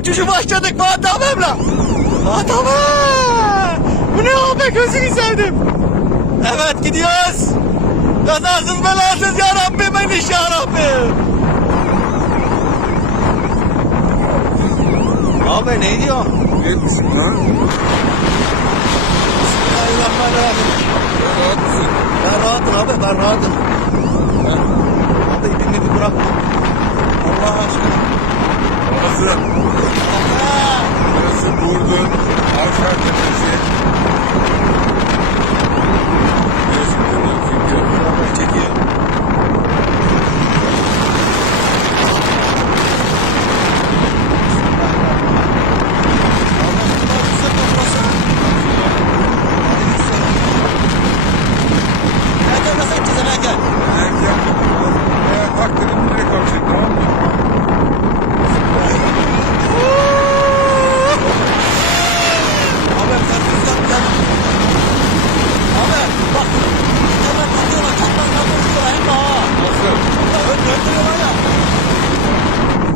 uçuşu başladık Fatih abimle. Fatih abi. Bu ne abi gözünü sevdim. Evet gidiyoruz. Kazasız belasız ya Rabbim eniş ya Rabbim. Abi ne diyor? Yetmişsin lan. Bismillahirrahmanirrahim. Rahat mısın? Ben rahatım abi ben rahatım. Abi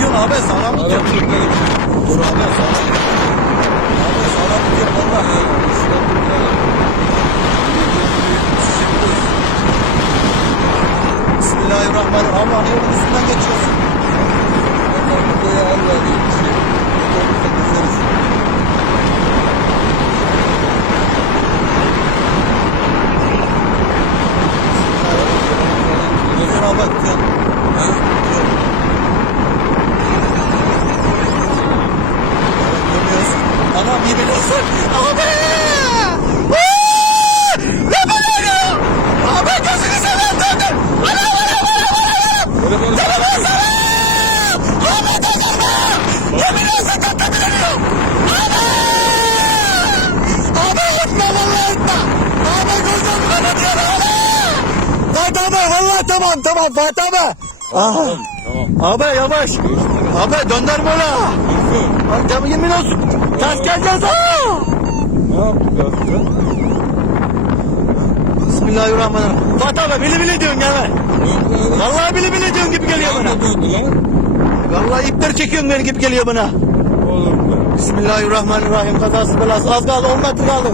Yarabbim. Abi yolun üstünü gördüm. Aa, baba şimdi korkmaya başladım ya. Yalan. Ben de korkmadım. Tutuyorsun abi sağlam Adam tutuyorsun. çocukları bir şey. Dur abi sağlam. Abi sağlam tutuyorsun valla. Bismillahirrahmanirrahim. Yolun üstünden geçiyorsun. Tutuyorsun abi tutuyorsun. Biliyorsun. Abi! Böyle Abi gözünü seveyim döndür. Anam anam anam anam. Canım sana! Abi! Ne biliyorsun kapta bilemiyor. Abi! Abi unutma vallahi unutma. Abi gözüm kanatıyor abi. Fatih abi vallahi tamam tamam Fatih abi. Aha. Tamam. Abi yavaş. Abi döndürme ona. Nasıl? Ay tamam yemin olsun. Ters geleceğiz ha. Ne yaptık aslında? Bismillahirrahmanirrahim. Fatih abi bili bili diyorsun gelme. Vallahi bili bili diyorsun gibi geliyor bana. Ne oldu lan? Vallahi ipler çekiyorsun beni gibi geliyor bana. Oğlum be. Bismillahirrahmanirrahim. Kazası belası az kaldı 10 metre kaldı.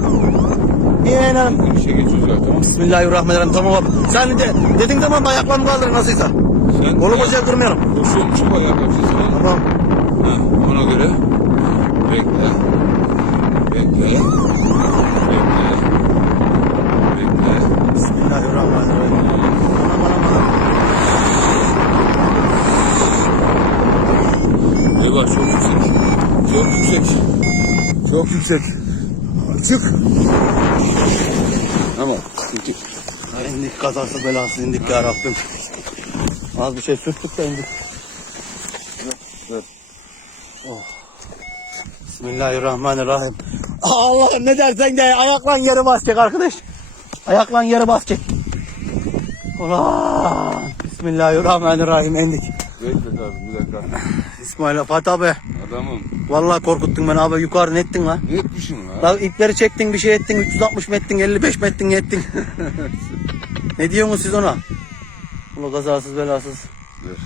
Bir inan. Bir şey geçiyor zaten. Bismillahirrahmanirrahim tamam abi. Sen de dedin tamam mı ayaklarımı kaldır nasılsa. Sen Kolu bacağı kırmıyorum. Koşuyorum şu bayağı kapsasına. Tamam. Ha, ona göre bekle. Bekle. Bekle. Bekle. Bismillahirrahmanirrahim. Eyvah çok yüksek. Çok yüksek. Çok yüksek. Çık. Tamam. Çık. İndik kazası belası indik ya Rabbim. Az bir şey sürttük de indik. Oh. Bismillahirrahmanirrahim. Allah'ım ne dersen de ayaklan yere basacak arkadaş. Ayaklan yere basacak. Ulan. Bismillahirrahmanirrahim indik. Bekle kardeşim bir dakika. İsmail Fatih abi. Adamım. Vallahi korkuttun beni abi yukarı ne ettin lan? Ne etmişsin lan? Lan ipleri çektin bir şey ettin 360 metrin 55 metrin ettin. ne diyorsunuz siz ona? Ulan kazasız belasız. Dur.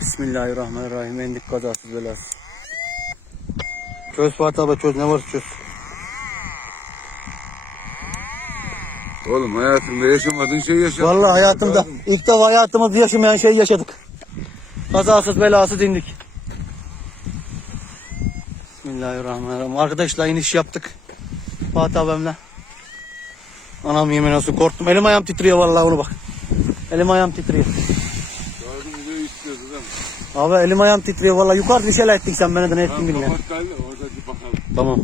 Bismillahirrahmanirrahim indik kazasız belasız. Çöz Fatih abi çöz ne varsa çöz. Oğlum hayatında yaşamadığın şey yaşadın. Vallahi hayatımda ilk defa hayatımızda yaşamayan şey yaşadık. Kazasız belasız indik. Bismillahirrahmanirrahim. Arkadaşlar iniş yaptık. Fatih abimle. Anam yemin olsun korktum. Elim ayağım titriyor vallahi onu bak. Elim ayağım titriyor. Yardım buraya istiyordu değil mi? Abi elim ayağım titriyor vallahi. Yukarı dişele ettik sen beni de ne ettin bilmiyorum. kapat bakalım. Tamam.